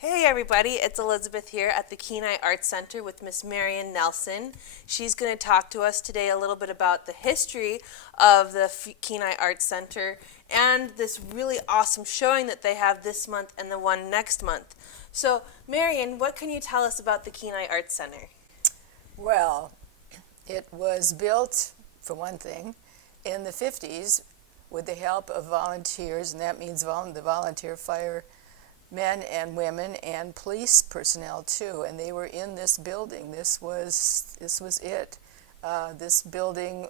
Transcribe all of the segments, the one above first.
Hey everybody, it's Elizabeth here at the Kenai Arts Center with Miss Marion Nelson. She's going to talk to us today a little bit about the history of the Kenai Arts Center and this really awesome showing that they have this month and the one next month. So Marion, what can you tell us about the Kenai Arts Center? Well, it was built, for one thing, in the 50s with the help of volunteers, and that means the volunteer fire men and women and police personnel too, and they were in this building. This was it. This building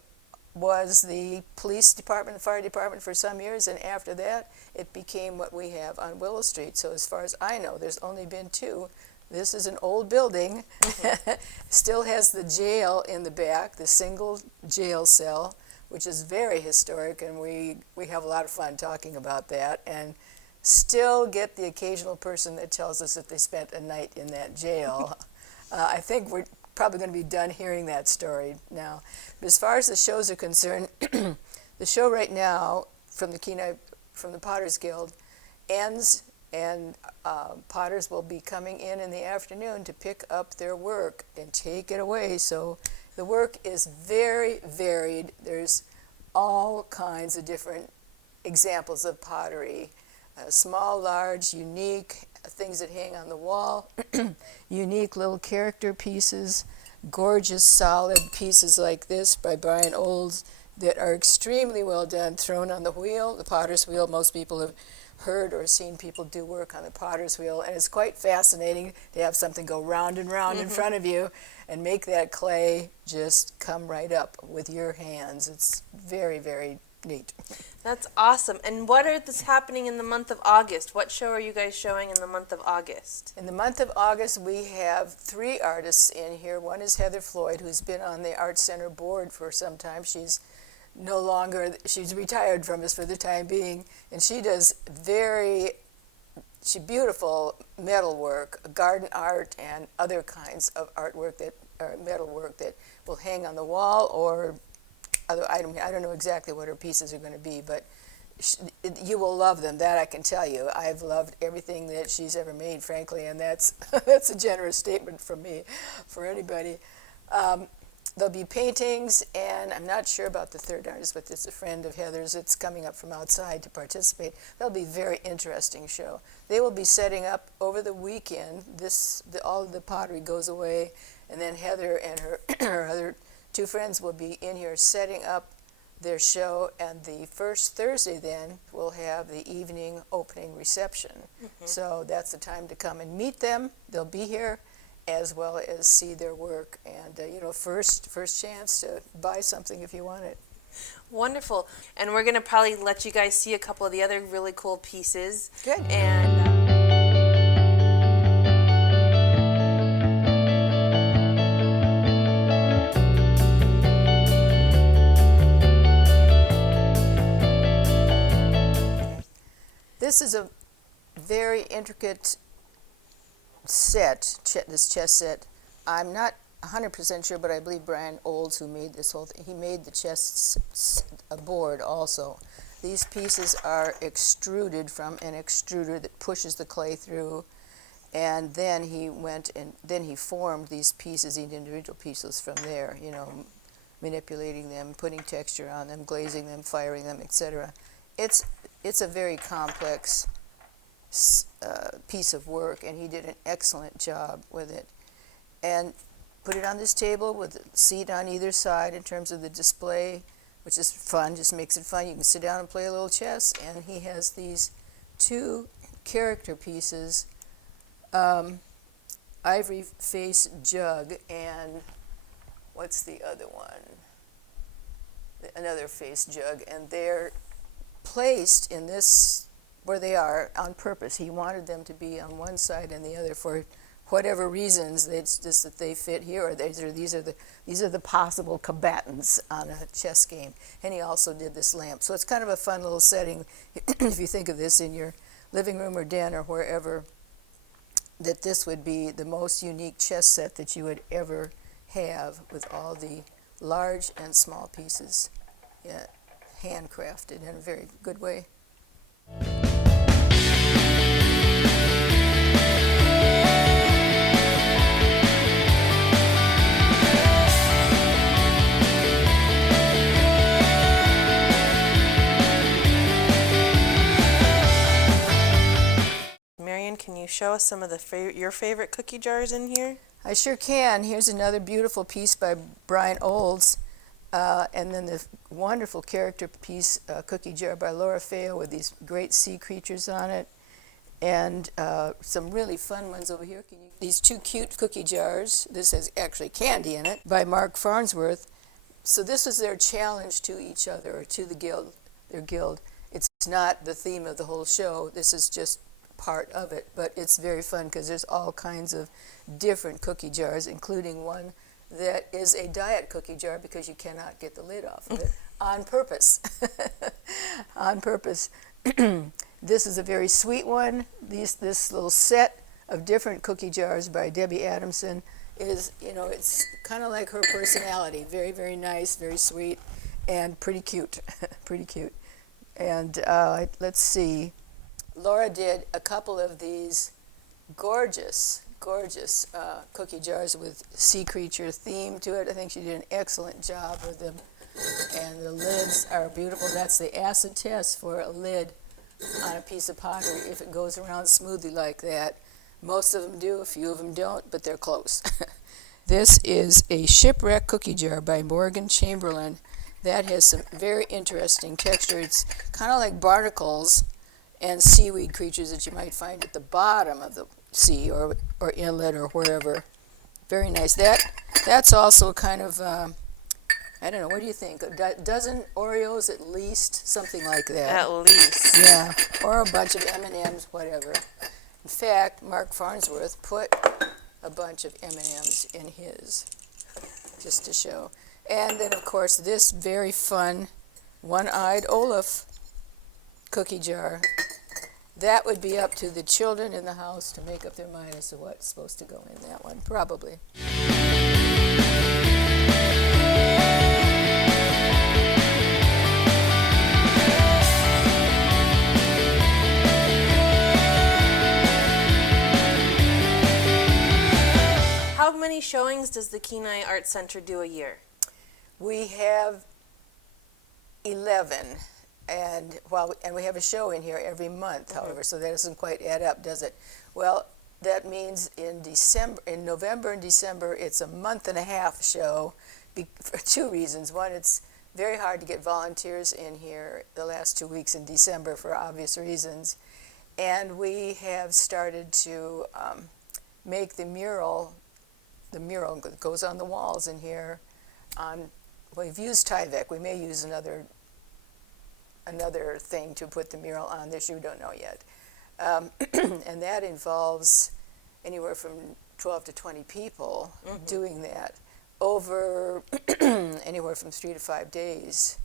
was the police department and fire department for some years, and after that it became what we have on Willow Street. So as far as I know, there's only been two. This is an old building. Still has the jail in the back, the single jail cell, which is very historic, and we have a lot of fun talking about that, and still get the occasional person that tells us that they spent a night in that jail. I think we're probably going to be done hearing that story now. But as far as the shows are concerned, the show right now from the Potters Guild ends, and potters will be coming in the afternoon to pick up their work and take it away. So the work is very varied. There's all kinds of different examples of pottery. Small, large, unique things that hang on the wall, unique little character pieces, gorgeous solid pieces like this by Brian Olds that are extremely well done, thrown on the wheel, the potter's wheel. Most people have heard or seen people do work on the potter's wheel, and it's quite fascinating to have something go round and round in front of you and make that clay just come right up with your hands. It's very, very neat. That's awesome. And what is happening in the month of August? What show are you guys showing in the month of August? In the month of August, we have three artists in here. One is Heather Floyd, who's been on the Arts Center board for some time. She's retired from us for the time being, and she does beautiful metal work, garden art, and other kinds of artwork metal work that will hang on the wall or I don't know exactly what her pieces are going to be, but you will love them. That I can tell you. I've loved everything that she's ever made, frankly, and that's a generous statement from me for anybody. There'll be paintings, and I'm not sure about the third artist, but it's a friend of Heather's that's coming up from outside to participate. That'll be a very interesting show. They will be setting up over the weekend. All of the pottery goes away, and then Heather and her other two friends will be in here setting up their show, and the first Thursday then we'll have the evening opening reception. So that's the time to come and meet them. They'll be here as well as see their work, and first chance to buy something if you want it. Wonderful. And we're going to probably let you guys see a couple of the other really cool pieces. Good. And this is a very intricate set, this chess set. I'm not 100% sure, but I believe Brian Olds, who made this whole thing, he made the chess board also. These pieces are extruded from an extruder that pushes the clay through, and then he went and then he formed these pieces, these individual pieces from there, you know, manipulating them, putting texture on them, glazing them, firing them, etc. It's a very complex piece of work, and he did an excellent job with it. And put it on this table with a seat on either side in terms of the display, which is fun, just makes it fun. You can sit down and play a little chess, and he has these two character pieces, ivory face jug, and what's the other one? Another face jug, and they're placed in this, where they are on purpose. He wanted them to be on one side and the other for whatever reasons. It's just that they fit here, or these are the possible combatants on a chess game. And he also did this lamp. So it's kind of a fun little setting if you think of this in your living room or den or wherever, that this would be the most unique chess set that you would ever have, with all the large and small pieces, yeah, handcrafted in a very good way. Marion, can you show us some of your favorite cookie jars in here? I sure can. Here's another beautiful piece by Brian Olds, and then the wonderful character piece, cookie jar by Laura Feo with these great sea creatures on it, and some really fun ones over here. These two cute cookie jars. This has actually candy in it, by Mark Farnsworth. So this is their challenge to each other, or to the guild, their guild. It's not the theme of the whole show. This is just part of it, but it's very fun because there's all kinds of different cookie jars, including one that is a diet cookie jar because you cannot get the lid off of it on purpose. On purpose. This is a very sweet one. This little set of different cookie jars by Debbie Adamson is, you know, it's kind of like her personality. Very, very nice, very sweet, and pretty cute. Pretty cute. And let's see. Laura did a couple of these gorgeous cookie jars with sea creature theme to it. I think she did an excellent job with them. And the lids are beautiful. That's the acid test for a lid on a piece of pottery, if it goes around smoothly like that. Most of them do, a few of them don't, but they're close. This is a shipwreck cookie jar by Morgan Chamberlain. That has some very interesting texture. It's kind of like barnacles and seaweed creatures that you might find at the bottom of the sea or inlet or wherever. Very nice. That's also kind of, I don't know, what do you think? A dozen Oreos at least, something like that. At least. Yeah, or a bunch of M&Ms, whatever. In fact, Mark Farnsworth put a bunch of M&Ms in his, just to show. And then, of course, this very fun one-eyed Olaf cookie jar. That would be up to the children in the house to make up their mind as to what's supposed to go in that one, probably. How many showings does the Kenai Art Center do a year? We have 11. And we have a show in here every month, however, so that doesn't quite add up, does it? Well, that means in November and December, it's a month and a half show for two reasons. One, it's very hard to get volunteers in here the last 2 weeks in December for obvious reasons. And we have started to make the mural that goes on the walls in here. We've used Tyvek. We may use another thing to put the mural on this year, we don't know yet. And that involves anywhere from 12 to 20 people doing that over anywhere from 3 to 5 days.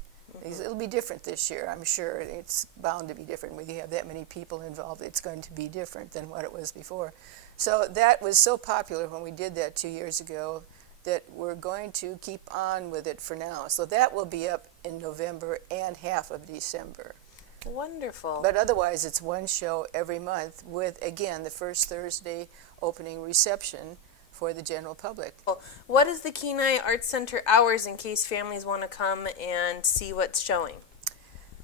It'll be different this year, I'm sure. It's bound to be different. When you have that many people involved, it's going to be different than what it was before. So that was so popular when we did that 2 years ago that we're going to keep on with it for now. So that will be up in November and half of December. Wonderful. But otherwise, it's one show every month with, again, the first Thursday opening reception for the general public. What is the Kenai Arts Center hours in case families want to come and see what's showing?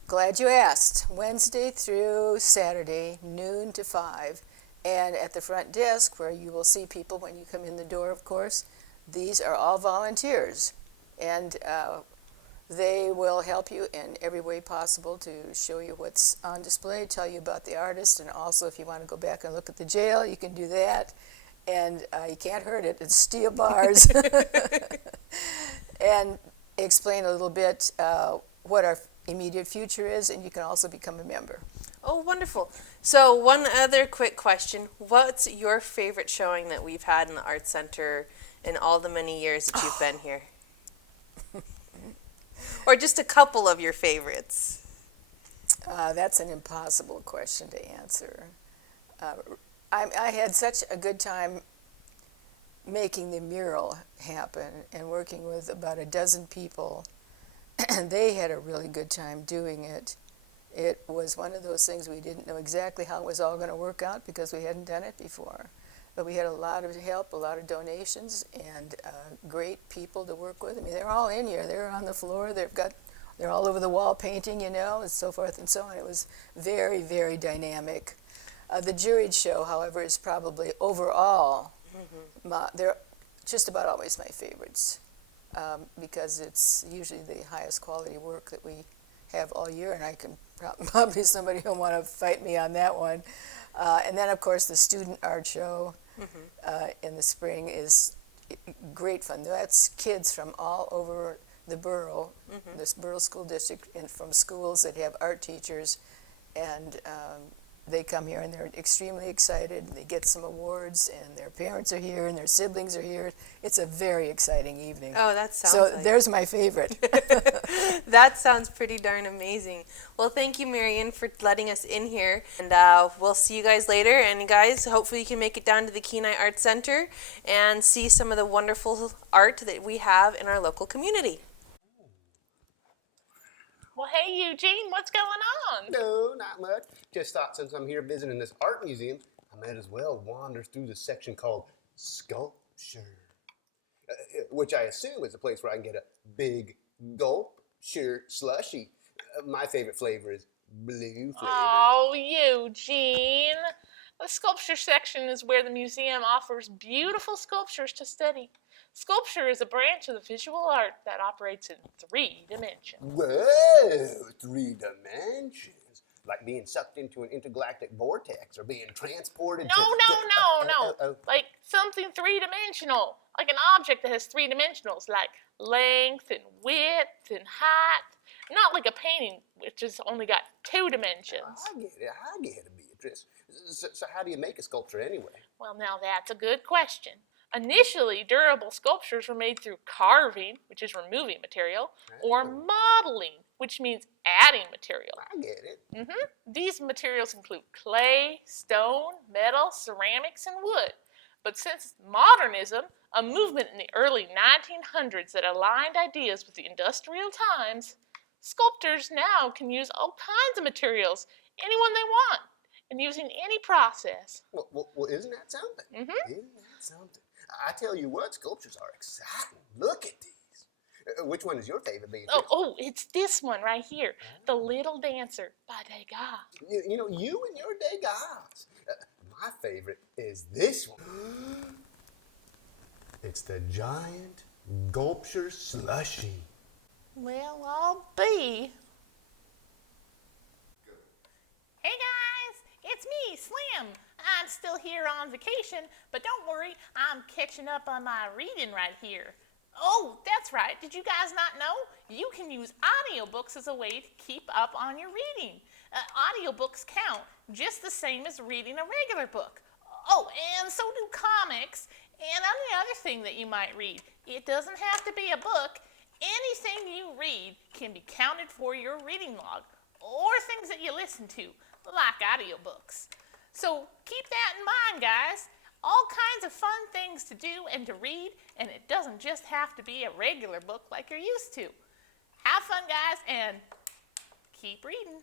Glad you asked. Wednesday through Saturday, noon to 5. And at the front desk, where you will see people when you come in the door, of course, these are all volunteers. And they will help you in every way possible to show you what's on display, tell you about the artist, and also if you want to go back and look at the jail, you can do that. And you can't hurt it. It's steel bars. And explain a little bit what our immediate future is, and you can also become a member. Oh, wonderful. So one other quick question. What's your favorite showing that we've had in the Arts Center in all the many years that you've been here? Or just a couple of your favorites? That's an impossible question to answer. I had such a good time making the mural happen and working with about a dozen people. They had a really good time doing it. It was one of those things we didn't know exactly how it was all going to work out because we hadn't done it before. But we had a lot of help, a lot of donations, and great people to work with. I mean, they're all in here. They're on the floor. They're all over the wall painting, you know, and so forth and so on. It was very, very dynamic. The juried show, however, is probably overall, they're just about always my favorites because it's usually the highest quality work that we have all year, and I can probably somebody will want to fight me on that one. And then, of course, the student art show in the spring is great fun. That's kids from all over the borough, this borough school district, and from schools that have art teachers, and they come here and they're extremely excited. They get some awards, and their parents are here, and their siblings are here. It's a very exciting evening. Oh, that sounds so like there's my favorite. That sounds pretty darn amazing. Well, thank you, Marion, for letting us in here. And we'll see you guys later. And you guys, hopefully you can make it down to the Kenai Arts Center and see some of the wonderful art that we have in our local community. Well, hey, Eugene, what's going on? No, not much. Just thought since I'm here visiting this art museum, I might as well wander through the section called Sculpture, which I assume is a place where I can get a big gulp sure slushy. My favorite flavor is blue flavor. Oh, Eugene. The sculpture section is where the museum offers beautiful sculptures to study. Sculpture is a branch of the visual art that operates in 3 dimensions. Whoa, 3 dimensions. Like being sucked into an intergalactic vortex or being transported No. Like something 3-dimensional. Like an object that has 3 dimensionals, like length and width and height. Not like a painting, which has only got 2 dimensions. I get it, Beatrice. So how do you make a sculpture anyway? Well, now that's a good question. Initially, durable sculptures were made through carving, which is removing material, or modeling, which means adding material. I get it. These materials include clay, stone, metal, ceramics, and wood. But since modernism, a movement in the early 1900s that aligned ideas with the industrial times, sculptors now can use all kinds of materials, anyone they want, and using any process. Well, isn't that something? Isn't that something? I tell you what, sculptures are exciting. Look at these. Which one is your favorite, Beatrice? Oh, it's this one right here, The Little Dancer by Degas. You know, you and your Degas. My favorite is this one. It's the giant Gulpture Slushie. Well, I'll be. Hey guys, it's me, Slim. I'm still here on vacation, but don't worry, I'm catching up on my reading right here. Oh, that's right. Did you guys not know? You can use audiobooks as a way to keep up on your reading. Audiobooks count just the same as reading a regular book. Oh, and so do comics and any other thing that you might read. It doesn't have to be a book. Anything you read can be counted for your reading log, or things that you listen to, like audiobooks. So keep that in mind, guys. All kinds of fun things to do and to read, and it doesn't just have to be a regular book like you're used to. Have fun, guys, and keep reading.